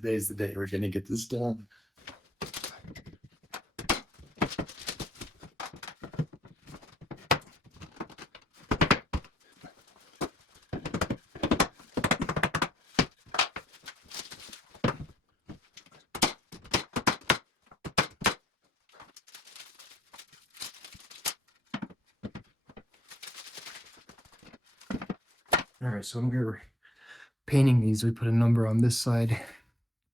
today's the day we're gonna get this done. All right, so when we were painting these, we put a number on this side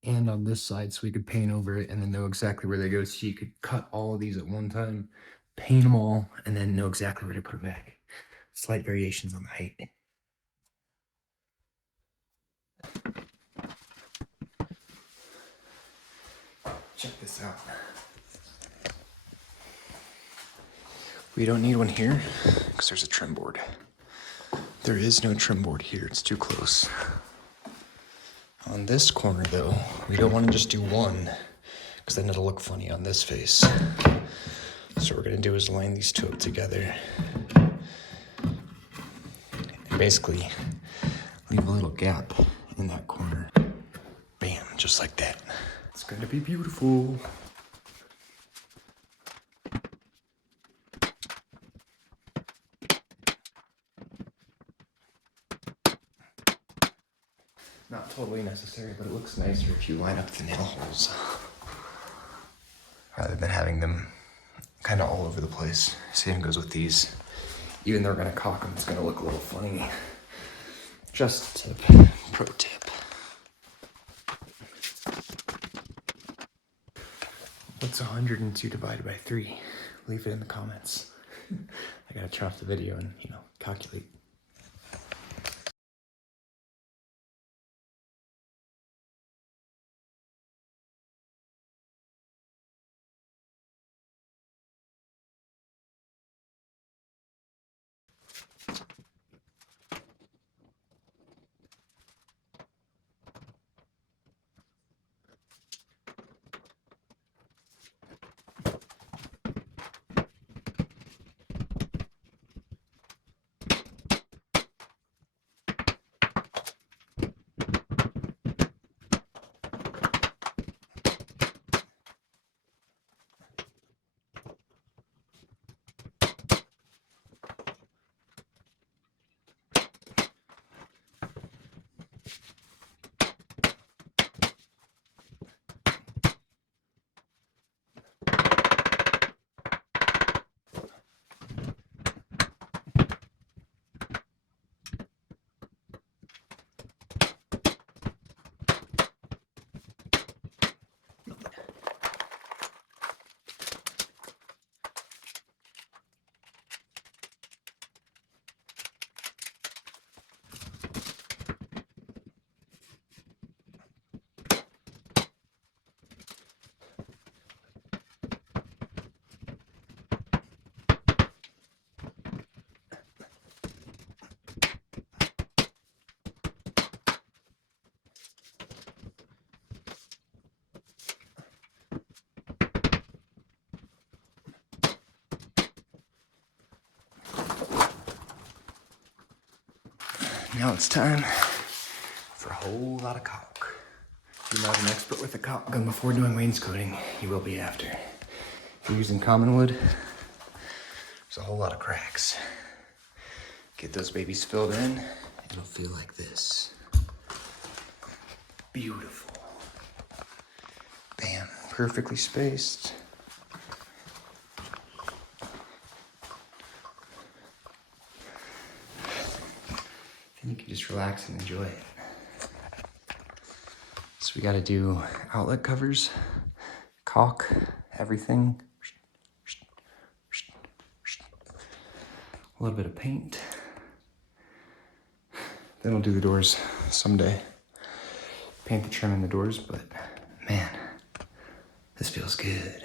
and on this side so we could paint over it and then know exactly where they go, so you could cut all of these at one time, paint them all, and then know exactly where to put them back. Slight variations on the height. Check this out. We don't need one here because there's a trim board. There is no trim board here, it's too close. On this corner though, we don't want to just do one because then it'll look funny on this face. So what we're gonna do is line these two up together and basically leave a little gap in that corner. Bam, just like that. It's gonna be beautiful. Not totally necessary, but it looks nicer if you line up the nail holes rather than having them kind of all over the place. Same goes with these. Even though we're gonna caulk them, it's gonna look a little funny. Just a tip, pro tip. What's 102 divided by 3? Leave it in the comments. I gotta turn off the video and, calculate. Now it's time for a whole lot of caulk. If you're not an expert with a caulk gun before doing wainscoting, you will be after. If you're using common wood, there's a whole lot of cracks. Get those babies filled in, it'll feel like this. Beautiful. Bam, perfectly spaced. You can just relax and enjoy it. So we gotta do outlet covers, caulk, everything. A little bit of paint. Then we'll do the doors someday. Paint the trim in the doors, but man, this feels good.